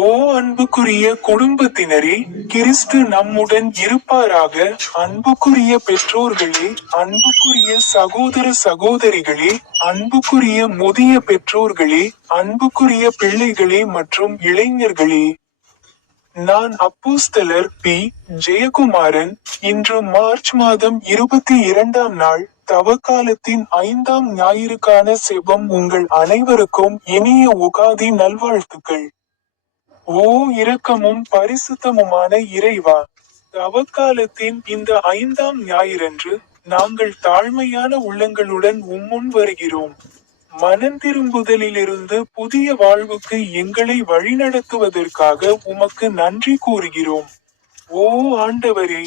ஓ அன்புக்குரிய குடும்பத்தினரே, கிறிஸ்து நம்முடன் இருப்பாராக. அன்புக்குரிய பெற்றோர்களே, அன்புக்குரிய சகோதர சகோதரிகளே, அன்புக்குரிய முதிய பெற்றோர்களே, அன்புக்குரிய பிள்ளைகளே மற்றும் இளைஞர்களே. நான் அப்போஸ்தலர் பி. ஜெயக்குமாரன். இன்று மார்ச் மாதம் 22ஆம் நாள், தவக்காலத்தின் 5ஆம் ஞாயிறுக்கான செபம். உங்கள் அனைவருக்கும் இனிய உகாதி நல்வாழ்த்துக்கள். ஓ இரக்கமும் பரிசுத்தமுமான இறைவா, தவக்காலத்தின் இந்த 5ஆம் ஞாயிறன்று, நாங்கள் தாழ்மையான உள்ளங்களுடன் உம்முன் வருகிறோம். மனந்திரும்புதலிலிருந்து புதிய வாழ்வுக்கு எங்களை வழிநடத்துவதற்காக உமக்கு நன்றி கூறுகிறோம். ஓ ஆண்டவரே,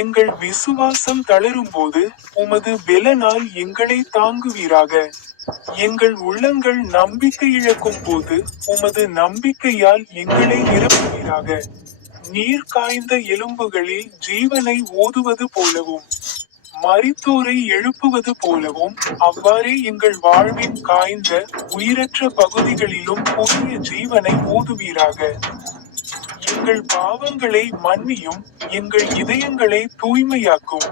எங்கள் விசுவாசம் தளரும்போது உமது பெலனால் எங்களை தாங்குவீராக. எங்கள் உள்ளங்கள் நம்பிக்கை இழக்கும் போது உமது நம்பிக்கையால் எங்களை நிரப்புவீராக. நீர் காய்ந்த எலும்புகளில் ஜீவனை ஊதுவது போலவும் மரித்தோரை எழுப்புவது போலவும், அவ்வாறே எங்கள் வாழ்வின் காய்ந்த உயிரற்ற பகுதிகளிலும் புதிய ஜீவனை ஊதுவீராக. எங்கள் பாவங்களை மன்னியும், எங்கள் இதயங்களை தூய்மையாக்கும்.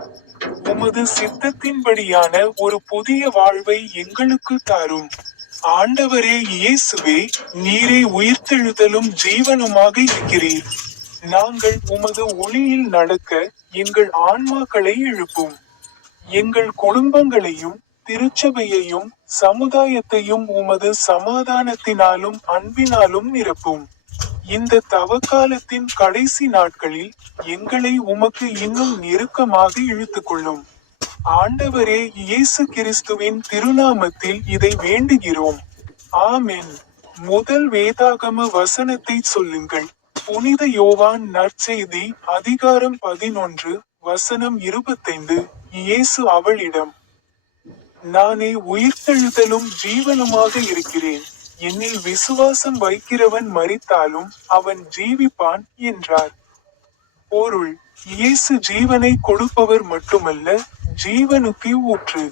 உமது சித்தத்தின்படியான ஒரு புதிய வாழ்வை எங்களுக்கு தாரும். ஆண்டவரே இயேசுவே, நீரே உயிர்த்தெழுதலும் ஜீவனுமாக இருக்கிறீர். நாங்கள் உமது ஒளியில் நடக்க எங்கள் ஆன்மாக்களை எழுப்பும். எங்கள் குடும்பங்களையும் திருச்சபையையும் சமுதாயத்தையும் உமது சமாதானத்தினாலும் அன்பினாலும் நிரப்பும். இந்த தவக்காலத்தின் கடைசி நாட்களில் எங்களை உமக்கு இன்னும் நெருக்கமாக இழுத்துக்கொள்ளும். ஆண்டவரே இயேசு கிறிஸ்துவின் திருநாமத்தில் இதை வேண்டுகிறோம். ஆமென். முதல் வேதாகம வசனத்தை சொல்லுங்கள். புனித யோவான் நற்செய்தி அதிகாரம் 11 வசனம் 25. இயேசு அவளிடம், நானே உயிர்த்தெழுதலும் ஜீவனுமாக இருக்கிறேன். என்னில் விசுவாசம் வைக்கிறவன் மரித்தாலும் அவன் ஜீவிப்பான் என்றார். பொருள்: இயேசு ஜீவனை கொடுப்பவர் மட்டுமல்ல, ஜீவனுக்கு ஊற்று.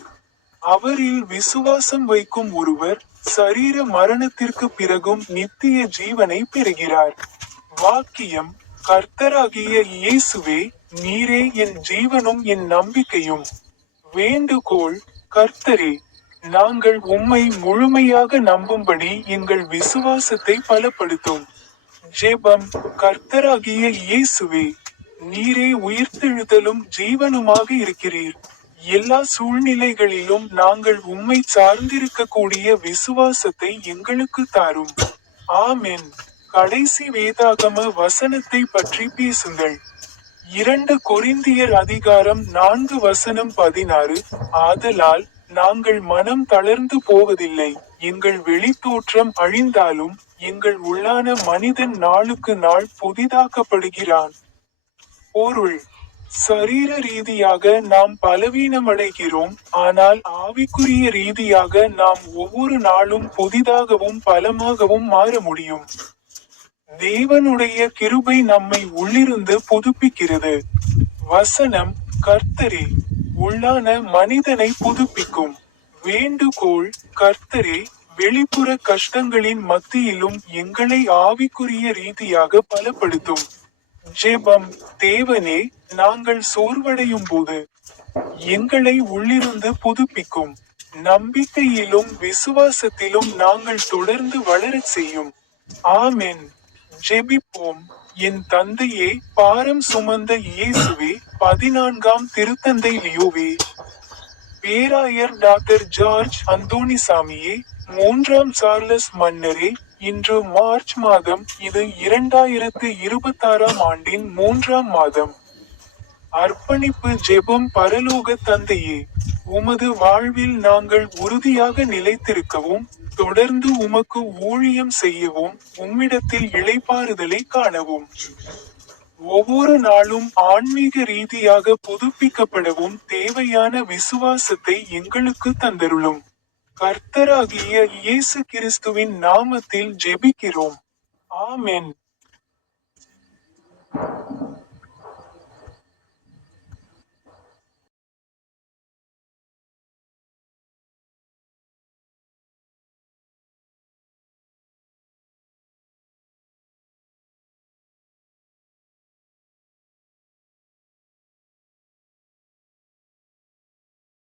அவரில் விசுவாசம் வைக்கும் ஒருவர் சரீர மரணத்திற்கு பிறகும் நித்திய ஜீவனை பெறுகிறார். வாக்கியம்: கர்த்தராகிய இயேசுவே, நீரே என் ஜீவனும் என் நம்பிக்கையும். வேண்டுகோள்: கர்த்தரே, நாங்கள் உம்மை முழுமையாக நம்பும்படி எங்கள் விசுவாசத்தை பலப்படுத்தும். ஜெபம்: கர்த்தராகிய இயேசுவே, நீரே உயிர்த்தெழுதலும் ஜீவனுமாக இருக்கிறீர். எல்லா சூழ்நிலைகளிலும் நாங்கள் உம்மை சார்ந்திருக்கக்கூடிய விசுவாசத்தை எங்களுக்கு தாரும். ஆமென். கடைசி வேதாகம வசனத்தை பற்றி பேசுங்கள். 2 கொரிந்தியர் அதிகாரம் 4 வசனம் 16. ஆதலால் நாங்கள் மனம் தளர்ந்து போவதில்லை. எங்கள் வெளித்தோற்றம் அழிந்தாலும் எங்கள் உள்ளான மனிதன் நாளுக்கு நாள் புதிதாக்கப்படுகிறான். பொருள்: சரீர ரீதியாக நாம் பலவீனமடைகிறோம், ஆனால் ஆவிக்குரிய ரீதியாக நாம் ஒவ்வொரு நாளும் புதிதாகவும் பலமாகவும் மாற முடியும். தேவனுடைய கிருபை நம்மை உள்ளிருந்து புதுப்பிக்கிறது. வசனம்: கர்த்தரே, உள்ளான மனிதனை புதுப்பிக்கும். வேண்டுகோள்: கர்த்தரே, வெளிப்புற கஷ்டங்களின் மத்தியிலும் எங்களை ஆவிக்குரிய ரீதியாக பலப்படுத்தும். ஜெபம்: தேவனே, நாங்கள் சோர்வடையும் போது எங்களை உள்ளிருந்து புதுப்பிக்கும். நம்பிக்கையிலும் விசுவாசத்திலும் நாங்கள் தொடர்ந்து வளரச் செய்யும். ஆமென். ஜெபிப்போம். என் தந்தையே, பாரம் சுமந்த இயேசுவே, 14ஆம் திருத்தந்தை லியோவே, பேராயர் டாக்டர் ஜார்ஜ் அந்தோணிசாமியே, 3ஆம் சார்லஸ் மன்னரே, இன்று மார்ச் மாதம். இது 2026ஆம் ஆண்டின் 3ஆம் மாதம். அர்ப்பணிப்பு ஜெபம். பரலோக தந்தையே, உமது வாழ்வில் நாங்கள் உறுதியாக நிலைத்திருக்கவும், தொடர்ந்து உமக்கு ஊழியம் செய்யவும், உம்மிடத்தில் இளைப்பாறுதலை காணவும், ஒவ்வொரு நாளும் ஆன்மீக ரீதியாக புதுப்பிக்கப்படவும் தேவையான விசுவாசத்தை எங்களுக்கு தந்தருளும். கர்த்தராகிய இயேசு கிறிஸ்துவின் நாமத்தில் ஜெபிக்கிறோம். ஆமென்.